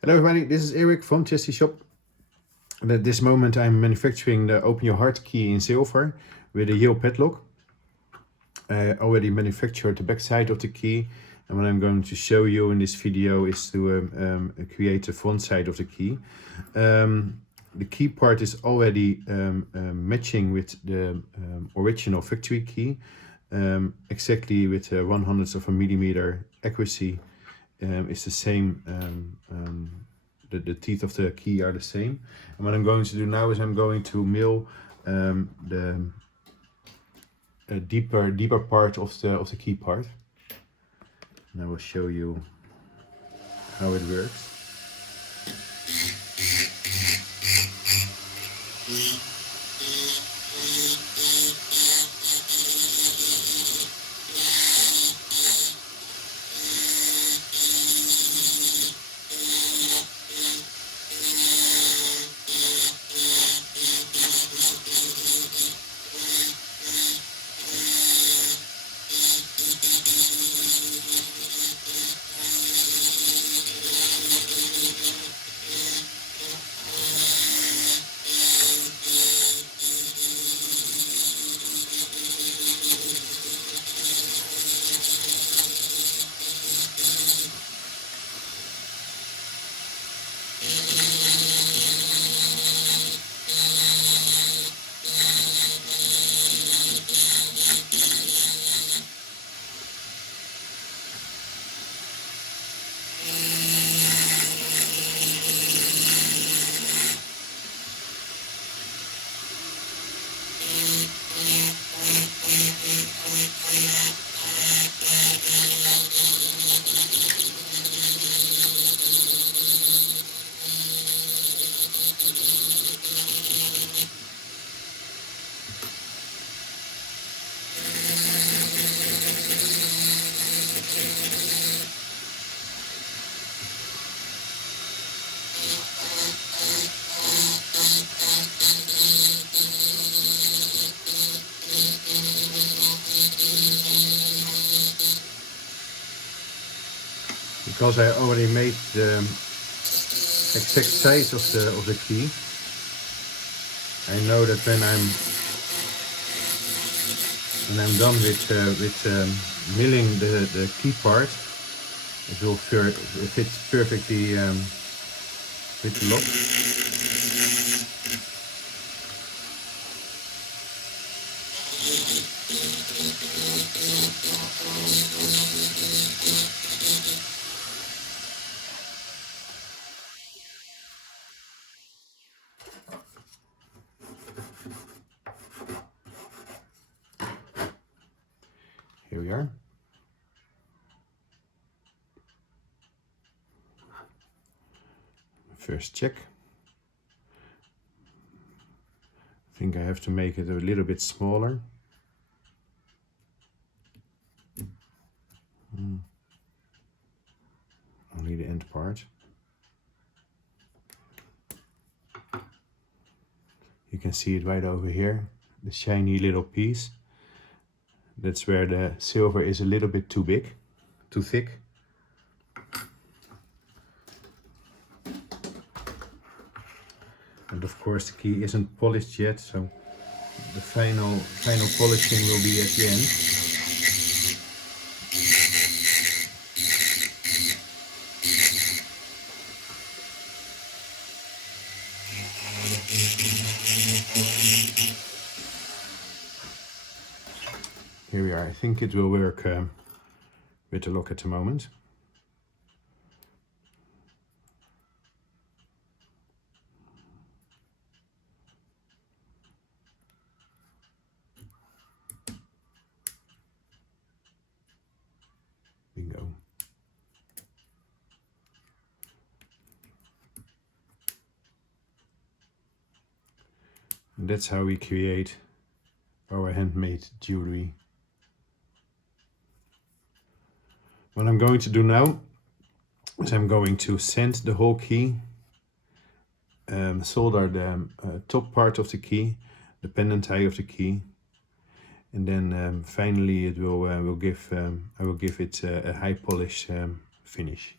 Hello everybody, this is Eric from chastity-shop. And at this moment I'm manufacturing the Open Your Heart key in silver with a yellow padlock. I already manufactured the back side of the key, and what I'm going to show you in this video is to create the front side of the key. The key part is already matching with the original factory key, exactly with 1/100th of a millimeter accuracy. It's the same, the teeth of the key are the same. And what I'm going to do now is I'm going to mill the deeper part of the key part. And I will show you how it works. Because I already made the exact size of the key, I know that when I'm done with milling the key part, it will fit perfectly with the lock. Here we are. First check. I think I have to make it a little bit smaller. Only the end part. You can see it right over here, the shiny little piece. That's where the silver is a little bit too big, too thick. And of course the key isn't polished yet, so the final polishing will be at the end. Here we are. I think it will work with the lock at the moment. Bingo. And that's how we create our handmade jewelry. What I'm going to do now is I'm going to sand the whole key, solder the top part of the key, the pendant eye of the key, and then finally it will give I will give it a high polish finish.